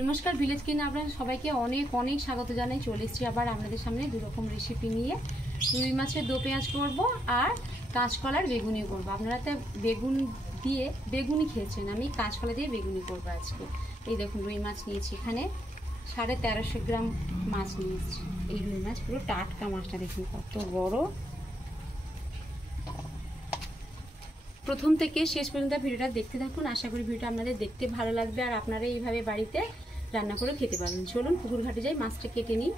नमस्कार ভিলেজ কিনে আপনাদের সবাইকে অনেক অনেক স্বাগত জানাই। চলে এসেছি আবার আপনাদের সামনে দুই রকম রেসিপি নিয়ে। রুই মাছের দো পেঁয়াজ করব আর কাঁচকলার বেগুনি করব। আপনারা তো বেগুন দিয়ে বেগুনি খেয়েছেন, আমি কাঁচকলা দিয়ে বেগুনি করব আজকে। এই দেখুন রুই মাছ নিয়েছি, এখানে 1350 গ্রাম মাছ নিয়েছি। এই রুই মাছ পুরো টাটকা মাছটা দেখুন কত বড়। প্রথম থেকে শেষ পর্যন্ত ভিডিওটা দেখতে থাকুন, আশা করি ভিডিওটা আপনাদের দেখতে ভালো লাগবে আর আপনারা এইভাবে বাড়িতে রান্না করে খেতে পারবেন। চলুন পুকুর ঘাটে যাই, মাছটা কেটে নিই।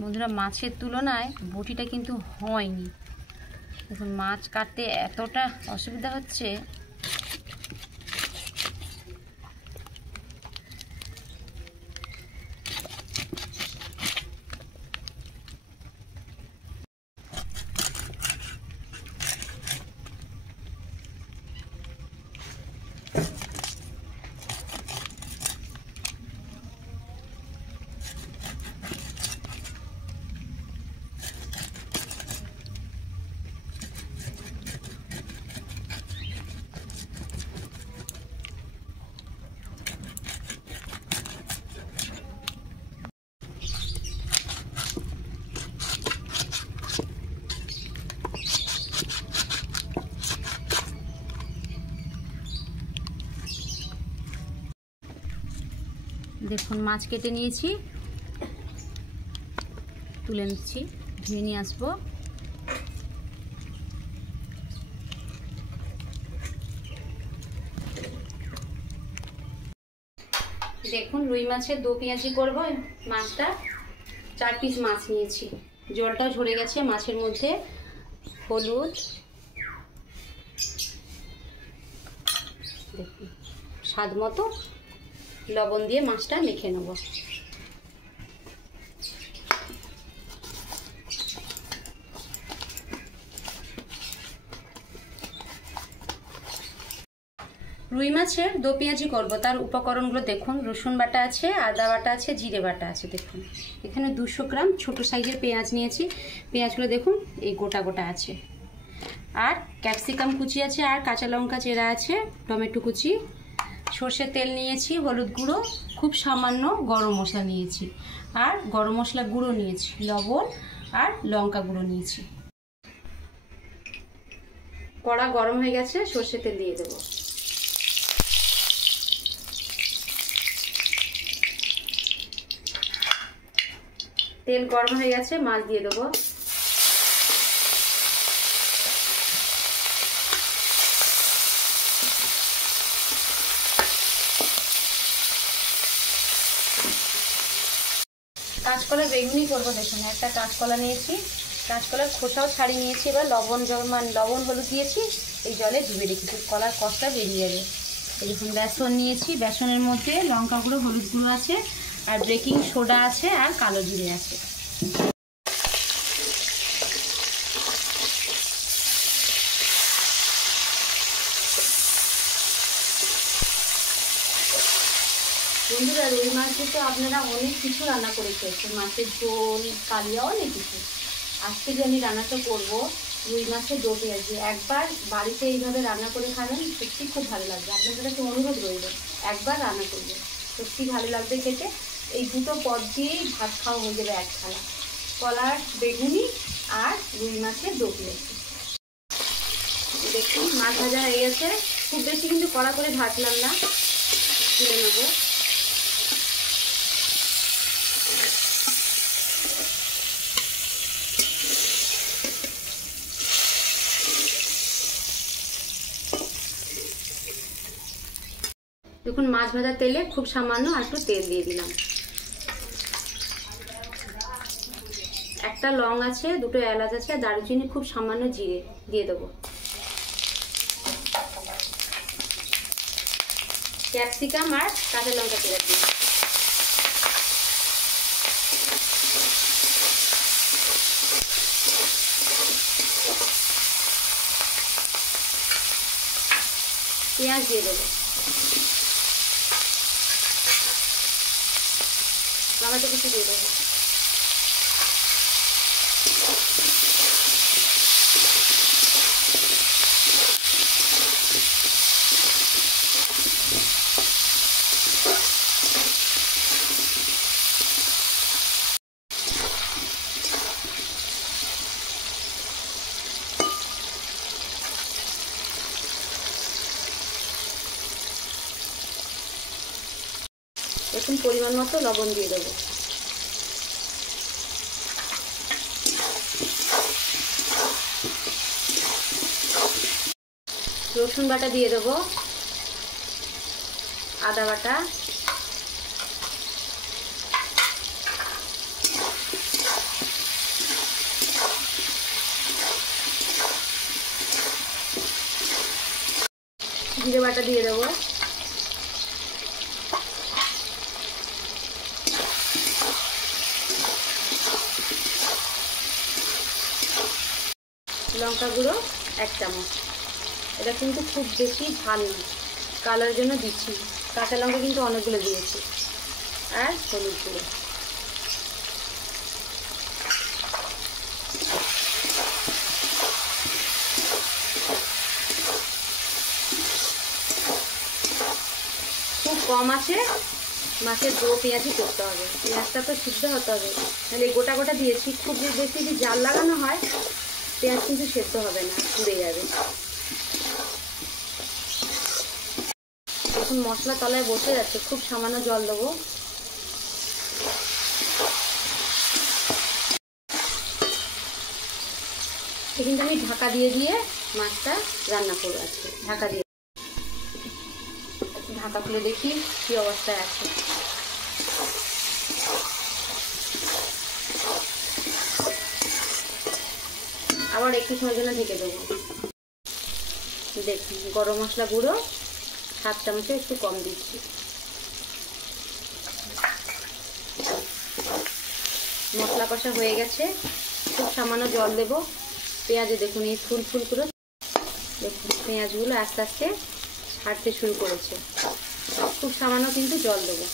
বন্ধুরা, মাছের তুলনায় বটিটা কিন্তু হয়নি। দেখুন মাছ কাটতে এতটা অসুবিধা হচ্ছে। দেখুন মাছ কেটে নিয়েছি, তুলে নিচ্ছি, ধুয়ে নিয়ে আসবো। দেখুন রুই মাছের দো পেঁয়াজি করবো। মাছটা 4 পিস মাছ নিয়েছি, জলটাও ঝরে গেছে মাছের মধ্যে। হলুদ, দেখুন স্বাদ মতো লবণ দিয়ে মাছটা মেখে নেব। রুই মাছের দো পেঁয়াজি করব, তার উপকরণগুলো দেখুন। রসুন বাটা আছে, আদা বাটা আছে, জিরে বাটা আছে। দেখুন এখানে 200 গ্রাম ছোট সাইজের পেঁয়াজ নিয়েছি। পেঁয়াজগুলো দেখুন এই গোটা গোটা আছে। আর ক্যাপসিকাম কুচি আছে, আর কাঁচা লঙ্কা চেরা আছে, টমেটো কুচি, সর্ষের তেল নিয়েছি, হলুদ গুঁড়ো, খুব সামান্য গরম মশলা নিয়েছি, আর গরম মশলা গুঁড়ো নিয়েছি, লবণ আর লঙ্কা গুঁড়ো নিয়েছি। কড়া গরম হয়ে গেছে, সর্ষের তেল দিয়ে দেবো। তেল গরম হয়ে গেছে, মাছ দিয়ে দেবো। কাঁচকলা বেগুনি করবো। দেখুন একটা কাঁচকলা নিয়েছি, কাঁচকলার খোসাও ছাড়িয়ে নিয়েছি। এবার লবণ হলুদ দিয়েছি, এই জলে ডুবে রেখেছি, কলার কষটা বেরিয়ে যাবে। দেখুন বেসন নিয়েছি, বেসনের মধ্যে লঙ্কা গুঁড়ো, হলুদ গুঁড়ো আছে, আর বেকিং সোডা আছে, আর কালো জিরে আছে। বন্ধুরা, রুই মাছ তো আপনারা অনেক কিছু রান্না করে খেয়েছেন, মাছের ঝোল, কালিয়া, অনেক কিছু। আজকে যে আমি রান্নাটা করবো রুই মাছের দো পেঁয়াজি, একবার বাড়িতে এইভাবে রান্না করে খাবেন, সত্যি খুব ভালো লাগবে। আপনাদের কাছে অনুরোধ রইল, একবার রান্না করবেন, সত্যি ভালো লাগবে খেতে। এই দুটো পদ দিয়েই ভাত খাওয়া হয়ে যাবে এক থালা। কলার বেগুনি আর রুই মাছের দো পেঁয়াজি। দেখুন মাছ ভাজা হয়ে গেছে, খুব বেশি কিন্তু কড়া করে ভাজলাম না, তুলে নেব। দেখুন মাছ ভাজার তেলে খুব সামান্য একটু তেল দিয়ে দিলাম। একটা লং আছে, দুটো এলাচ আছে, দারুচিনি, খুব সামান্য জিরে দিয়ে দেবো। ক্যাপসিকাম আর কাঁচা লঙ্কা পেঁয়াজ দিই। পেঁয়াজ দিয়ে দেবো, টমেটো কিছু দিয়ে দেবো। এখন পরিমাণ মতো লবণ দিয়ে দেবো। রসুন বাটা দিয়ে দেবো, আদা বাটা, জিরে বাটা দিয়ে দেবো, লঙ্কা গুঁড়ো 1 চামচ। এটা কিন্তু খুব বেশি ঝাল না, কালারের জন্য দিচ্ছি। কাঁচা লঙ্কা কিন্তু অনেকগুলো দিয়েছি। আর হলুদ গুঁড়ো। খুব কম আছে মাছের দো পেঁয়াজই করতে হবে, পেঁয়াজটা তো সিদ্ধ হতে হবে, তাহলে গোটা গোটা দিয়েছি। খুব বেশি যদি জাল লাগানো হয় পেঁয়াজ কিন্তু সেদ্ধ হবে না, পুড়ে যাবে। এখন মশলা তলায় বসে যাচ্ছে, খুব সামান্য জল দেবো। কিন্তু আমি ঢাকা দিয়ে দিয়ে মাছটা রান্না করবো আজকে। ঢাকা দিয়ে, ঢাকা খুলে দেখি কি অবস্থায় আছে। আবার একটু সময়ের জন্য ঢেকে দেবো। দেখুন গরম মশলা গুঁড়ো 7 চামচে একটু কম দিচ্ছি। মশলা কষা হয়ে গেছে, খুব সামান্য জল দেব। পেঁয়াজে দেখুন এই ফুল ফুল করে, দেখুন পেঁয়াজগুলো আস্তে আস্তে ছাড়তে শুরু করেছে। খুব সামান্য কিন্তু জল দেবো।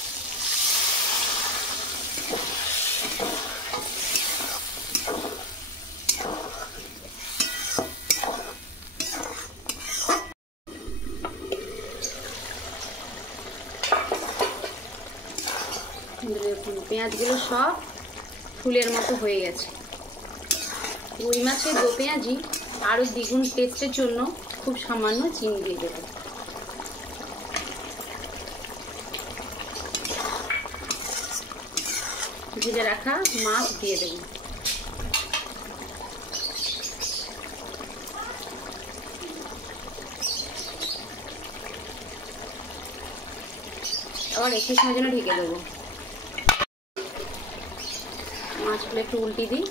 দেখুন পেঁয়াজগুলো সব ফুলের মতো হয়ে গেছে। রুই মাছের দো পেঁয়াজি আরও দ্বিগুণ টেস্টের জন্য খুব সামান্য চিনি দিয়ে দেবো। ভেজে রাখা মাছ দিয়ে দেবো। আবার একটু সময় জন্য ঢেকে দেবো। মাছগুলো একটু উল্টে দিই।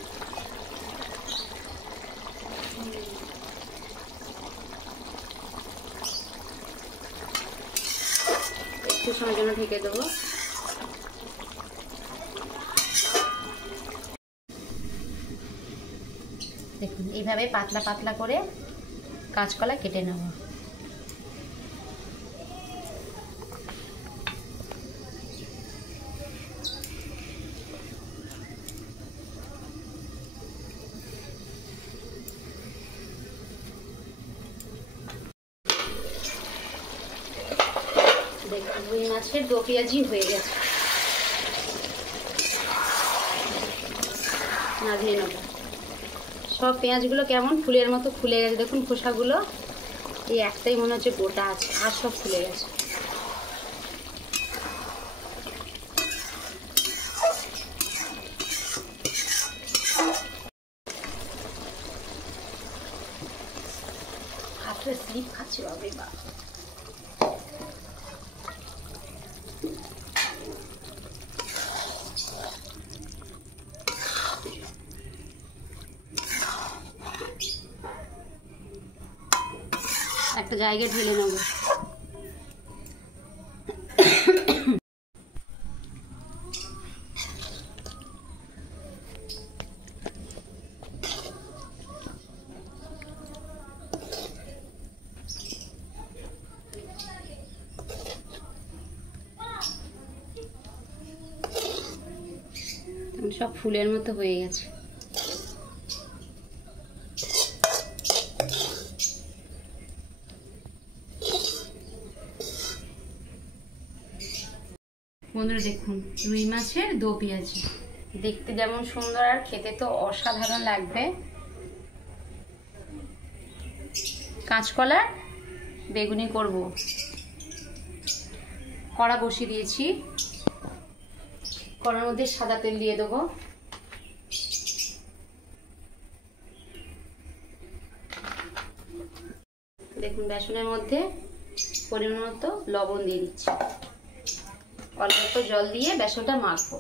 একটু সময়ের জন্য ঢেকে দেবো। দেখুন এইভাবে পাতলা পাতলা করে কাঁচকলা কেটে নেব। দেখুন রুই মাছের দো পেঁয়াজি হয়ে গেছে। নামিয়ে নেব। সব পেঁয়াজগুলো কেমন ফুলের মতো ফুলে গেছে, দেখুন খোসাগুলো এই একটাই মনে হচ্ছে গোটা আছে, আর সব ফুলে গেছে। হাতে স্লিপ খাচ্ছে বাবা। জায়গায় ঢেলে নেব। সব ফুলের মতো হয়ে গেছে। বন্ধুরা দেখুন, রুই মাছের দো পেঁয়াজি দেখতে যেমন সুন্দর আর খেতে তো অসাধারণ লাগবে। কাঁচকলা বেগুনি করব। কড়া বসিয়ে দিয়েছি, কড়ার মধ্যে সাদা তেল দিয়ে দেবো। দেখুন বেসনের মধ্যে পরিমাণ মতো লবণ দিয়ে দিচ্ছি, অল্প অল্প জল দিয়ে বেসনটা মাখবো।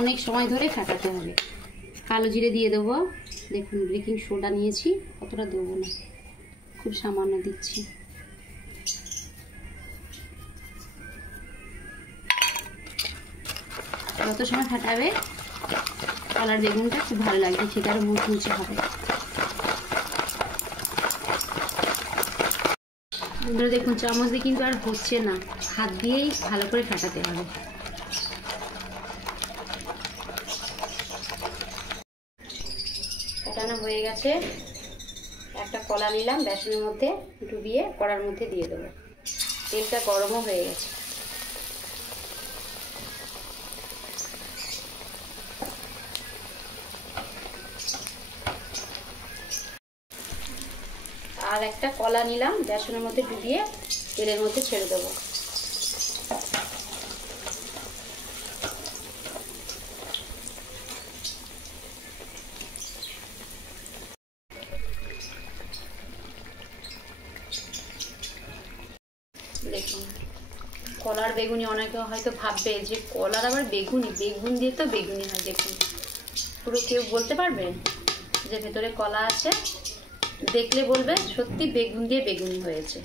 অনেক সময় ধরে ফাটাতে হবে। কালো জিরে দিয়ে দেবো। দেখুন বেকিং সোডা নিয়েছি, অতটা দেবো না, খুব সামান্য দিচ্ছি। যত সময় ফাটাবে কলার বেগুনটা খুব ভালো লাগবে খেতে, আরো মুচমুচে হবে। বন্ধুরা দেখুন চামচ দিয়ে কিন্তু আর হচ্ছে না, হাত দিয়েই ভালো করে ফাটাতে হবে। ফাটানো হয়ে গেছে। একটা কলা নিলাম, বেসনের মধ্যে ডুবিয়ে কড়ার মধ্যে দিয়ে দেবো। তেলটা গরমও হয়ে গেছে। আর একটা কলা নিলাম, বেসনের মধ্যে ডুবিয়ে তেলের মধ্যে ছেড়ে দেবো। দেখুন কলার বেগুনি, অনেকে হয়তো ভাববে যে কলার আবার বেগুনি, বেগুন দিয়ে তো বেগুনি হয়। দেখুন পুরো কেউ বলতে পারবে যে ভেতরে কলা আছে, দেখলে বলবে সত্যি বেগুন দিয়ে বেগুনি হয়েছে।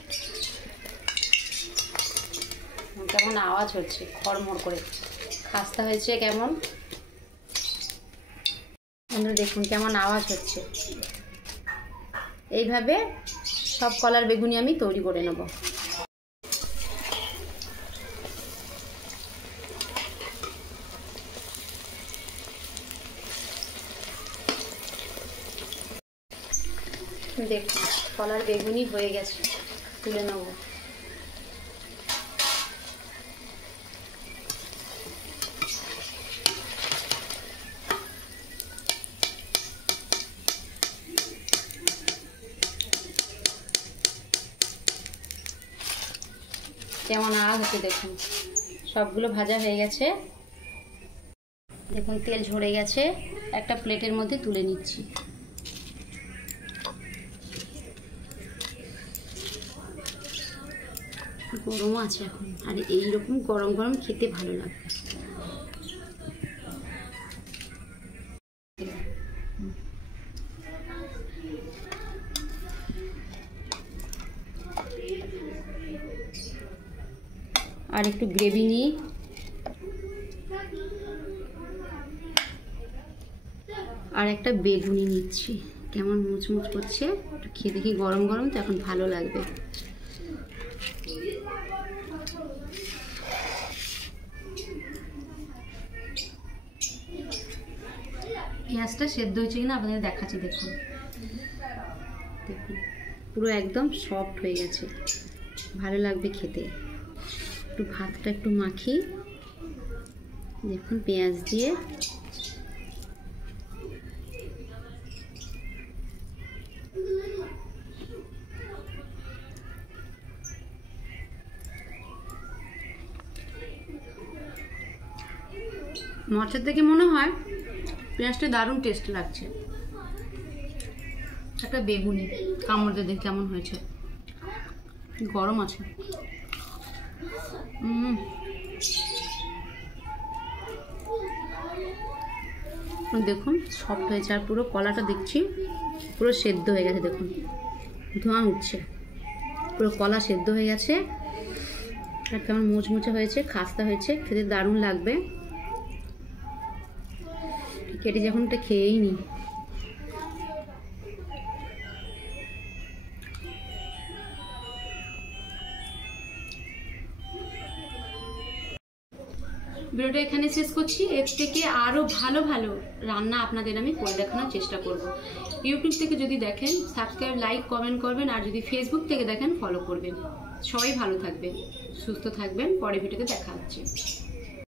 কেমন আওয়াজ হচ্ছে খড়মড় করে, খাস্তা হয়েছে কেমন। দেখুন কেমন আওয়াজ হচ্ছে। এইভাবে সব কলার বেগুনি আমি তৈরি করে নেব। দেখুন কলার বেগুনি হয়ে গেছে, তুলে নেব। কেমন আওয়াজ হচ্ছে দেখুন। সবগুলো ভাজা হয়ে গেছে। দেখুন তেল ঝরে গেছে, একটা প্লেটের মধ্যে তুলে নিচ্ছি। গরমও আছে এখন, আর এইরকম গরম গরম খেতে ভালো লাগবে। আর একটু গ্রেভি নিই। আর একটা বেগুনি নিচ্ছি, কেমন মুচমুচ করছে, খেয়ে দেখি গরম গরম তো এখন ভালো লাগবে। পেঁয়াজটা সেদ্ধ হয়েছে কিনা আপনাদের দেখাচ্ছি। দেখুন দেখুন পুরো একদম সফট হয়ে গেছে, ভালো লাগবে খেতে। একটু ভাতটা একটু মাখি, দেখুন পেঁয়াজ দিয়ে। মাছের থেকে মনে হয় পেঁয়াজটা দারুণ টেস্ট লাগছে। একটা বেগুনি কামড় দিয়ে কেমন হয়েছে, গরম আছে। দেখুন সফট হয়েছে, আর পুরো কলাটা দেখছি পুরো সেদ্ধ হয়ে গেছে। দেখুন ধোঁয়া উঠছে, পুরো কলা সেদ্ধ হয়ে গেছে, আর কেমন মুচমুচে হয়েছে, খাস্তা হয়েছে, খেতে দারুণ লাগবে। কেটে যখন এটা খেয়েই নি। ভিডিওটা এখানে শেষ করছি। এর থেকে আরও ভালো ভালো রান্না আপনাদের আমি করে দেখানোর চেষ্টা করব। ইউটিউব থেকে যদি দেখেন সাবস্ক্রাইব, লাইক, কমেন্ট করবেন, আর যদি ফেসবুক থেকে দেখেন ফলো করবেন। সবাই ভালো থাকবেন, সুস্থ থাকবেন। পরের ভিডিওতে দেখা হচ্ছে।